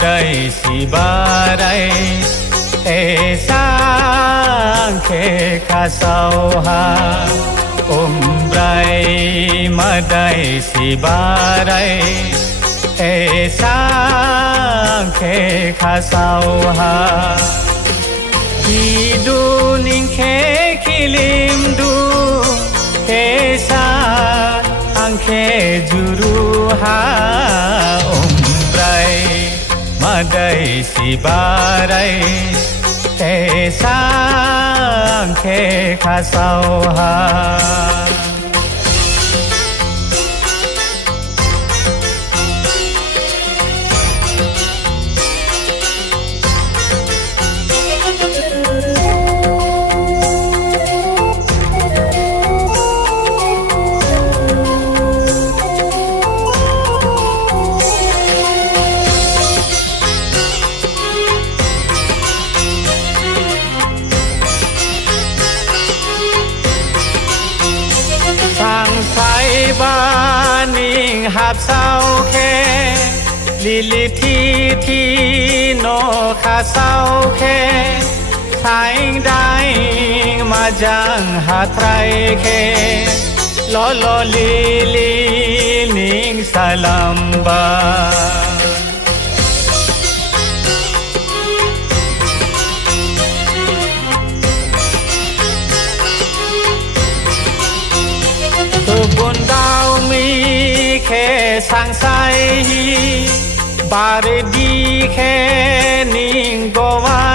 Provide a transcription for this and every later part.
ได้สิบารายเอสังเคขาเศร้าหาอมไรมาได้สิบารายเอสังเคขาเศร้าหาHidung kilim du Esa angke juruha Umbrai madai sibarai Esa angke khasauhaบ้านนิ่งหับเศร้าแค่ลิลิที่โนขาเศร้าแค่ทายได้มาจังหาไตรแค่ลอลินิ่งสลัมบาบนดาวมีแค่สังไสบาร์ดีแค่นิ่งก็ไว้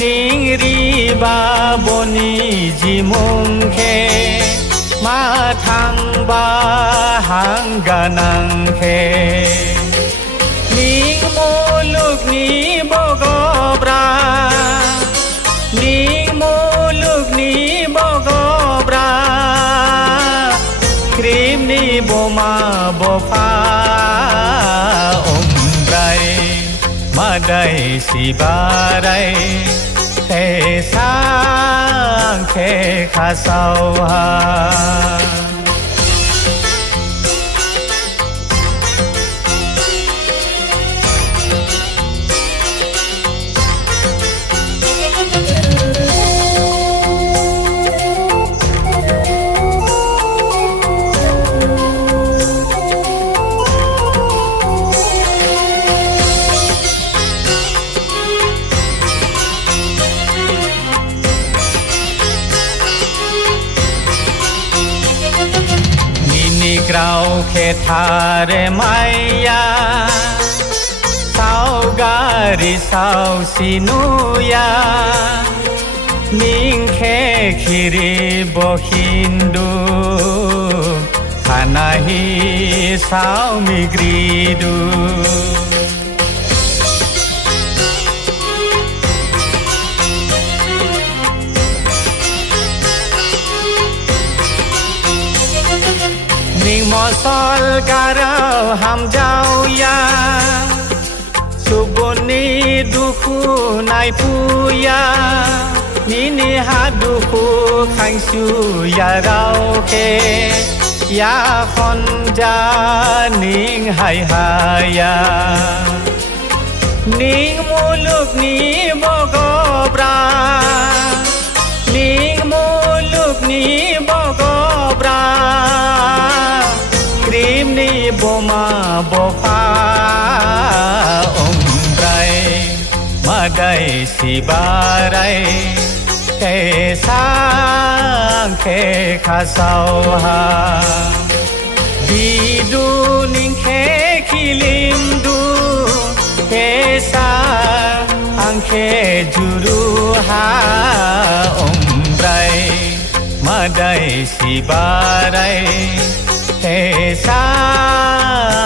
นิ่งรีบาบนีจิมุงแค่มาทางบาหังกานังแค่นิ่งโมลูกนี้บอกบรานิ่งโมลูกนี้บอกบราครีมนี้บ่มาบ่ฟ้าอมไรมาได้สิบารายแต่สร้างแค่ขาเศร้าหาเราแค่ทาเรมายาสาวการิสาวสินุยานิ่งแค่คิริบหินดูขณะฮีสาวมิกรีดูนิ่งมอสอลการาวหามเจ้ายาสุบนีดูคูนายปูยานี่หาดูคูขังสูยาเราเคยาคอนจานิ่งหายานิ่งมูลูกนี้บอกบรานิ่งมูลูกนี้บอกบราบ่มาบ่ฟ้าอมไรมาได้สิบารายแต่สร้างแค่ขาเศร้าหาดีดูนิ่งแค่คิลิมดูแค่สร้างอังแค่จุรุหาอมไรมาได้สิบารายแต่สร้า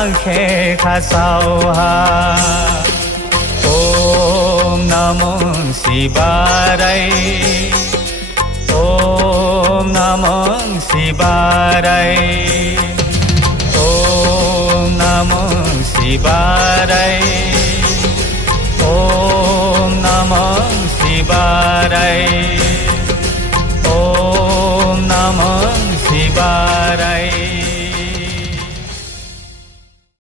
งแค่ขาเศร้าหาโอมนะโมสิบารายโอมนะโมสิบารายโอมนะโมสิบารายโอมนะโมสิบาราย